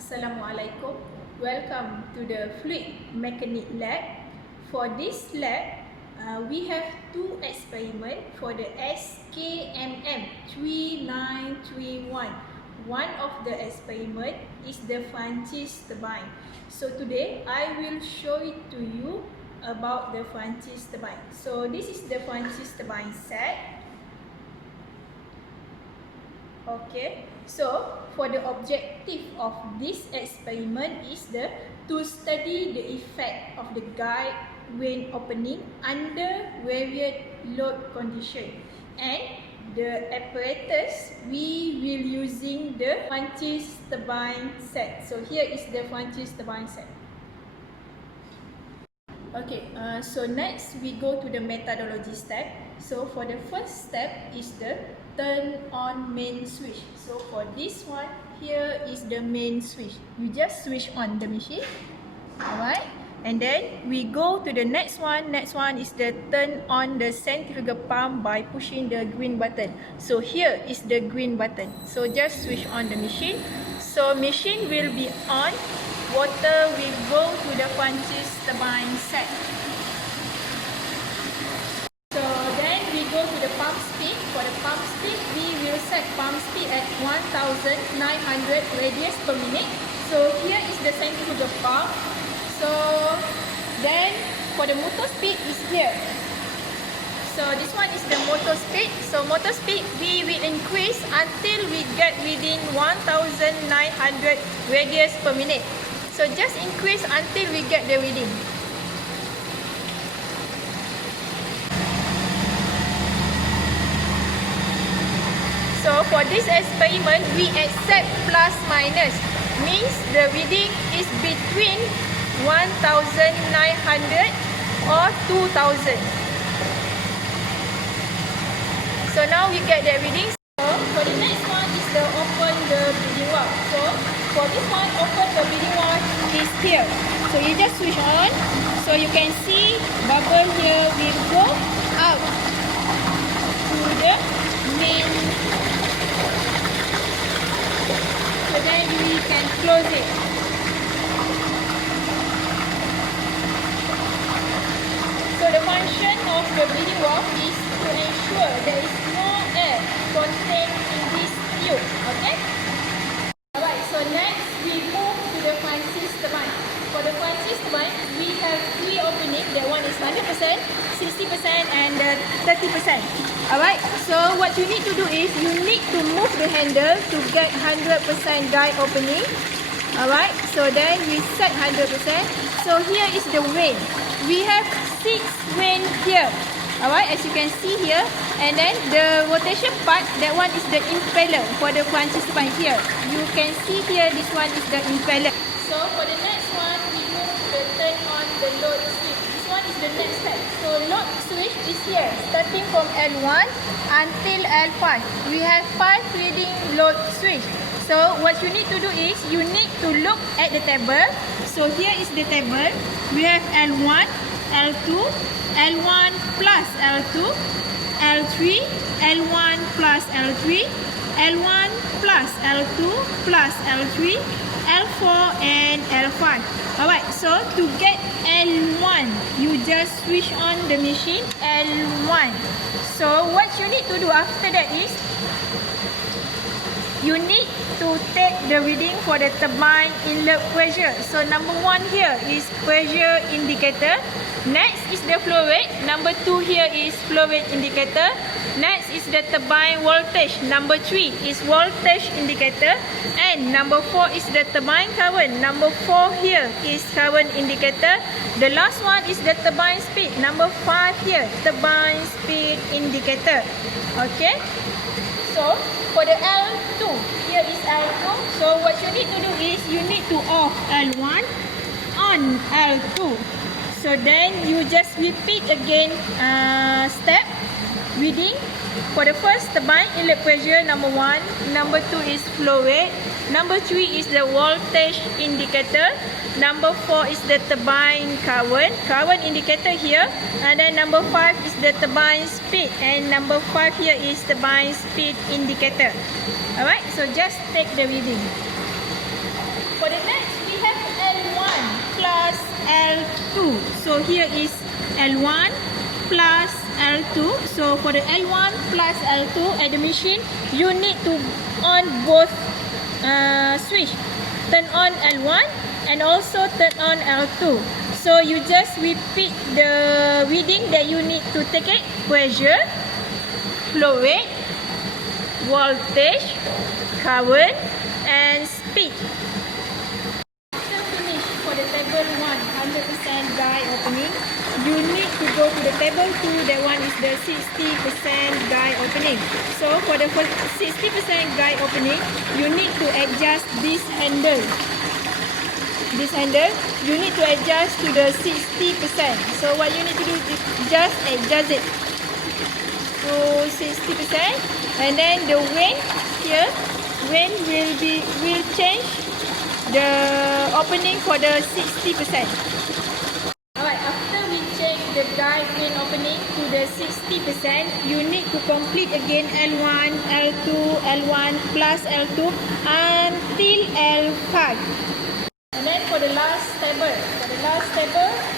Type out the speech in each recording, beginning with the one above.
Assalamualaikum. Welcome to the Fluid Mechanic Lab. For this lab, we have two experiments for the SEMM3931. One of the experiment is the franchise turbine. So today, I will show it to you about the franchise turbine. So this is the franchise turbine set. Okay, so for the objective of this experiment is to study the effect of the guide when opening under varied load condition, and the apparatus we will using the franchise turbine set. So here is the franchise turbine set. Okay, so next we go to the methodology step. So for the first step is the turn on main switch. So for this one, here is the main switch. You just switch on the machine. Alright, and then we go to the next one. Next one is the turn on the centrifugal pump by pushing the green button. So here is the green button. So just switch on the machine. So machine will be on. Water will go to the franchise turbine set. So then we go to the pump speed. For the pump speed, we will set pump speed at 1900 radius per minute. So here is the centrifugal pump. So then for the motor speed is here. So this one is the motor speed. So motor speed we will increase until we get within 1900 radius per minute. So just increase until we get the reading. So for this experiment, we accept plus minus. Means the reading is between 1900 or 2000. So now we get the reading. So for the next one is the open the bleeding valve. So for this one, open the bleeding valve is here. So you just switch on. So you can see bubble here will go out to the main. So then we can close it. So the function of the bleeding valve is to ensure there is no air contained in this tube. Okay? Alright, so next we move to the franchise turbine. For the franchise turbine, we have three openings. That one is 100%, 60% and 30%. Alright, so what you need to do is you need to move the handle to get 100% guide opening. Alright, so then we set 100%. So here is the vane. We have 6 vane here. Alright, as you can see here. And then the rotation part, that one is the impeller for the franchise turbine here. You can see here, this one is the impeller. So for the next one, we move the turn on the load switch. This one is the next step. So load switch is here, starting from L1 until L5. We have 5 reading load switch. So what you need to do is, you need to look at the table. So here is the table. We have L1, L2, L1 plus L2, L3, L1 plus L3, L1 plus L2 plus L3, L4 and L5. Alright, so to get L1, you just switch on the machine L1. So what you need to do after that is, you need to take the reading for the turbine inlet pressure. So number 1 here is pressure indicator. Next is the flow rate. Number 2 here is flow rate indicator. Next is the turbine voltage. Number 3 is voltage indicator. And number 4 is the turbine current. Number 4 here is current indicator. The last one is the turbine speed. Number 5 here, turbine speed indicator. Okay. So for the L2, here is L2. So what you need to do is, you need to off L1 on L2. So then you just repeat again step reading. For the first, turbine inlet pressure, number 1. Number 2 is flow rate. Number 3 is the voltage indicator. Number 4 is the turbine current indicator here. And then number 5 is the turbine speed. And number 5 here is turbine speed indicator. Alright, so just take the reading. For the next, we have L1 plus L2. So here is L1 plus L2. So for the L1 plus L2 at the machine, you need to on both switch. Turn on L1 and also turn on L2. So you just repeat the reading that you need to take it. Pressure, flow rate, voltage, current, and speed. After finish for the table 1, 100% guide opening, you need to go to the table 2, that one is the 60% guide opening. So for the 60% guide opening, you need to adjust this handle. This handle, you need to adjust to the 60%. So what you need to do is just adjust it to 60%, and then the wind here, wind will change the opening for the 60%. Alright, after we change the guide wind opening to the 60%, you need to complete again L1, L2, L1 plus L2 until L5. And then for the last table,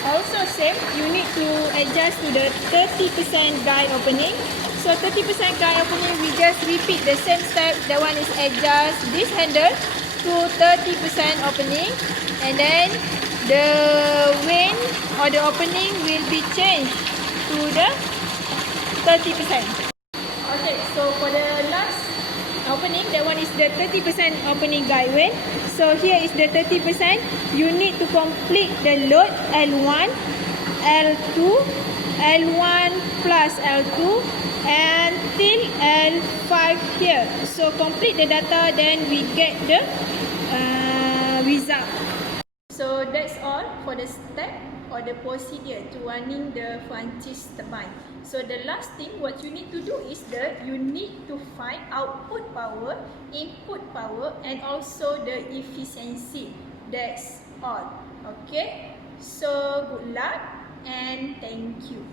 also same, you need to adjust to the 30% guide opening. So 30% guide opening, we just repeat the same step. That one is adjust this handle to 30% opening, and then the wind or the opening will be changed to the 30%. Okay, so for the last opening, that one is the 30% opening guide wind. So here is the 30%. You need to complete the load L1, L2, L1 plus L2 until L5 here. So complete the data, then we get the result. So that's all for the step or the procedure to running the franchise turbine. So the last thing what you need to do is you need to find output power, input power, and also the efficiency. That's all. Okay. So good luck and thank you.